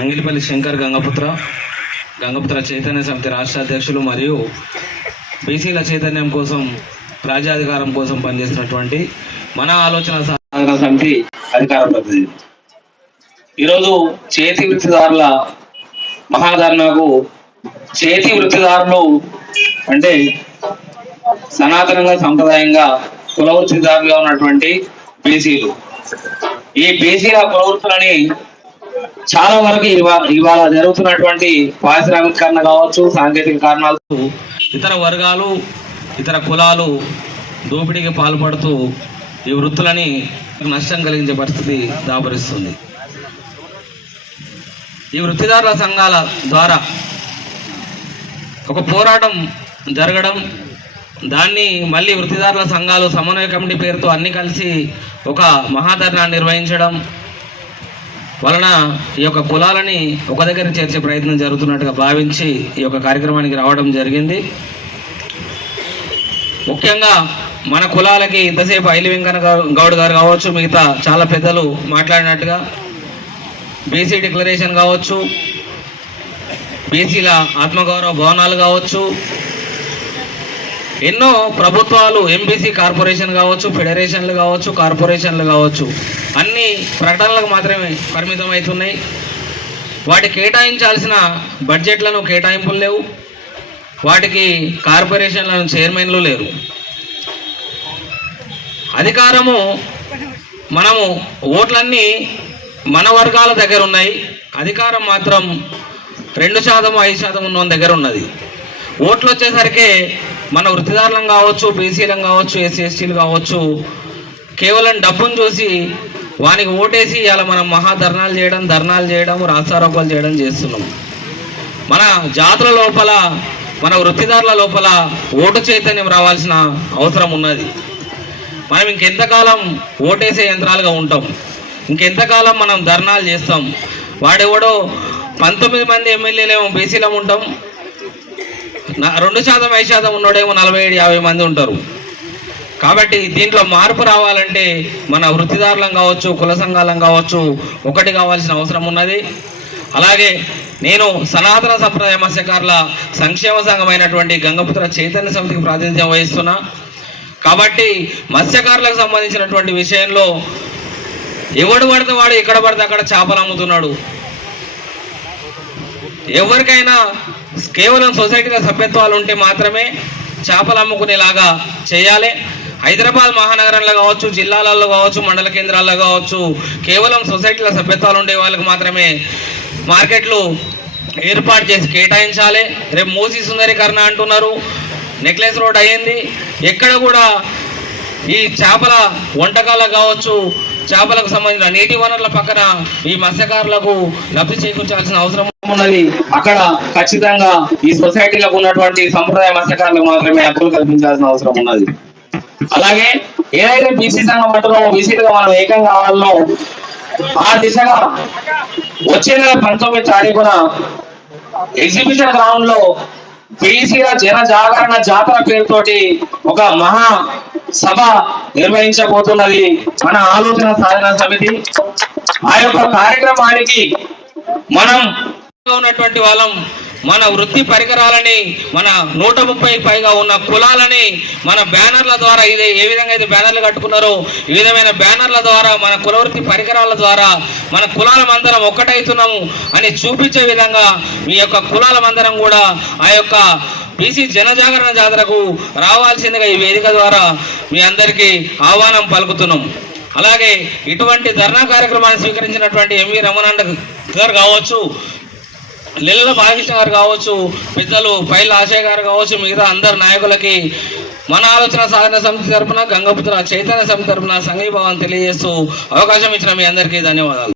మంగిలిపల్లి శంకర్ గంగపుత్ర చైతన్య సమితి రాష్ట్ర అధ్యక్షులు మరియు బీసీల చైతన్యం కోసం రాజ్యాధికారం కోసం పనిచేస్తున్నటువంటి మన ఆలోచన సాధన సమితి అధికార ప్రతినిధి. ఈరోజు చేతి వృత్తిదారుల మహాధర్నాకు చేతి వృత్తిదారులు అంటే సనాతనంగా సంప్రదాయంగా కుల వృత్తిదారులుగా ఉన్నటువంటి బీసీలు. ఈ బీసీల కుల వృత్తులని చాలా వరకు ఇవాళ జరుగుతున్నటువంటి పారిశ్రామికరణ కావచ్చు, సాంకేతిక కారణాలతో ఇతర వర్గాలు ఇతర కులాలు దోపిడీకి పాల్పడుతూ ఈ వృత్తులని నష్టం కలిగించే పరిస్థితి దాపరిస్తుంది. ఈ వృత్తిదారుల సంఘాల ద్వారా ఒక పోరాటం జరగడం, దాన్ని మళ్ళీ వృత్తిదారుల సంఘాలు సమన్వయ కమిటీ పేరుతో అన్ని కలిసి ఒక మహాధర్నా నిర్వహించడం వలన ఈ యొక్క కులాలని ఒక దగ్గర చేర్చే ప్రయత్నం జరుగుతున్నట్టుగా భావించి ఈ యొక్క కార్యక్రమానికి రావడం జరిగింది. ముఖ్యంగా మన కులాలకి ఇంతసేపు ఐలి వెంకన్న గౌడ్ గారు కావచ్చు, మిగతా చాలా పెద్దలు మాట్లాడినట్టుగా బీసీ డిక్లరేషన్ కావచ్చు, బీసీల ఆత్మగౌరవ భవనాలు కావచ్చు, ఎన్నో ప్రభుత్వాలు ఎంబీసీ కార్పొరేషన్ కావచ్చు, ఫెడరేషన్లు కావచ్చు, కార్పొరేషన్లు కావచ్చు, అన్ని ప్రకటనలకు మాత్రమే పరిమితం అవుతున్నాయి. వాటి కేటాయించాల్సిన బడ్జెట్లను కేటాయింపులు లేవు, వాటికి కార్పొరేషన్లను చైర్మన్లు లేరు. అధికారము మనము ఓట్లన్నీ మన వర్గాల దగ్గర ఉన్నాయి, అధికారం మాత్రం 2%, 5% ఉన్న దగ్గర ఉన్నది. ఓట్లు వచ్చేసరికి మన వృత్తిదారులం కావచ్చు, బీసీలం కావచ్చు, ఎస్సీ ఎస్టీలు కావచ్చు, కేవలం డబ్బును చూసి వానికి ఓటేసి ఇలా మనం మహాధర్నాలు చేయడం రాస్తారోకోలు చేయడం చేస్తున్నాం. మన జాతుల లోపల, మన వృత్తిదారుల లోపల ఓటు చైతన్యం రావాల్సిన అవసరం ఉన్నది. మనం ఇంకెంతకాలం ఓటేసే యంత్రాలుగా ఉంటాం, ఇంకెంతకాలం మనం ధర్నాలు చేస్తాం. వాడెవడో 19 మంది ఎమ్మెల్యేలేమో బీసీలం ఉంటాం, 2%, 5% ఉన్నోడేమో 47, 50 మంది ఉంటారు. కాబట్టి దీంట్లో మార్పు రావాలంటే మన వృత్తిదారులం కావచ్చు, కుల సంఘాలం కావచ్చు, ఒకటి కావాల్సిన అవసరం ఉన్నది. అలాగే నేను సనాతన సంప్రదాయ మత్స్యకారుల సంక్షేమ సంఘమైనటువంటి గంగపుత్ర చైతన్య సమితికి ప్రాతినిధ్యం వహిస్తున్నా. కాబట్టి మత్స్యకారులకు సంబంధించినటువంటి విషయంలో ఎవడు పడితే వాడు ఎక్కడ పడితే అక్కడ చేపలు అమ్ముతున్నాడు. ఎవరికైనా కేవలం సొసైటీలో సభ్యత్వాలు ఉంటే మాత్రమే చేపలు అమ్ముకునేలాగా చేయాలి. హైదరాబాద్ మహానగరంలో కావచ్చు, జిల్లాలలో కావచ్చు, మండల కేంద్రాల్లో కావచ్చు, కేవలం సొసైటీలో సభ్యత్వాలు ఉండే వాళ్ళకి మాత్రమే మార్కెట్లు ఏర్పాటు చేసి కేటాయించాలి. రేపు మూసీ సుందరీకరణ అంటున్నారు, నెక్లెస్ రోడ్ అయ్యింది. ఎక్కడ కూడా ఈ చేపల వంటకాలకు కావచ్చు, చేపలకు సంబంధించిన నీటి వనరుల పక్కన ఈ మత్స్యకారులకు లబ్ధి చేకూర్చాల్సిన అవసరం ఉన్నది. అక్కడ ఖచ్చితంగా ఈ సొసైటీలకు ఉన్నటువంటి సంప్రదాయ మత్స్యకారులకు మాత్రమే హక్కులు కల్పించాల్సిన అవసరం ఉన్నది. అలాగే ఏదైతే బీసీ సంఘం అంటున్నామో, బీసీలుగా మనం ఏకం కావాలనో ఆ దిశగా వచ్చే నెల 19 తారీఖున ఎగ్జిబిషన్ గ్రౌండ్ లో బీసీల జన జాగరణ జాతర పేరుతోటి ఒక మహా సభ నిర్వహించబోతున్నది మన ఆలోచన సాధన సమితి. ఆ యొక్క కార్యక్రమానికి మనం ఉన్నటువంటి వాళ్ళం మన వృత్తి పరికరాలని, మన 130 పైగా ఉన్న కులాలని మన బ్యానర్ల ద్వారా, ఇది ఏ విధంగా అయితే బ్యానర్లు కట్టుకున్నారో ఈ విధమైన బ్యానర్ల ద్వారా మన కుల వృత్తి పరికరాల ద్వారా మన కులాలమందరం ఒక్కటైతున్నాము అని చూపించే విధంగా మీ యొక్క కులాలమందరం కూడా ఆ యొక్క బీసీ జనజాగరణ జాతరకు రావాల్సిందిగా ఈ వేదిక ద్వారా మీ అందరికీ ఆహ్వానం పలుకుతున్నాం. అలాగే ఇటువంటి ధర్నా కార్యక్రమాన్ని స్వీకరించినటువంటి ఎంవి రమణాండ గారు కావచ్చు, లిల్ల బాలకృష్ణ గారు కావచ్చు, పెద్దలు పైల ఆశయ్ గారు కావచ్చు, మిగతా అందరు నాయకులకి మన ఆలోచన సాధన సమితి తరఫున, గంగపుత్ర చైతన్య సమితి తరఫున సంఘీభావం తెలియజేస్తూ అవకాశం ఇచ్చిన మీ అందరికీ ధన్యవాదాలు.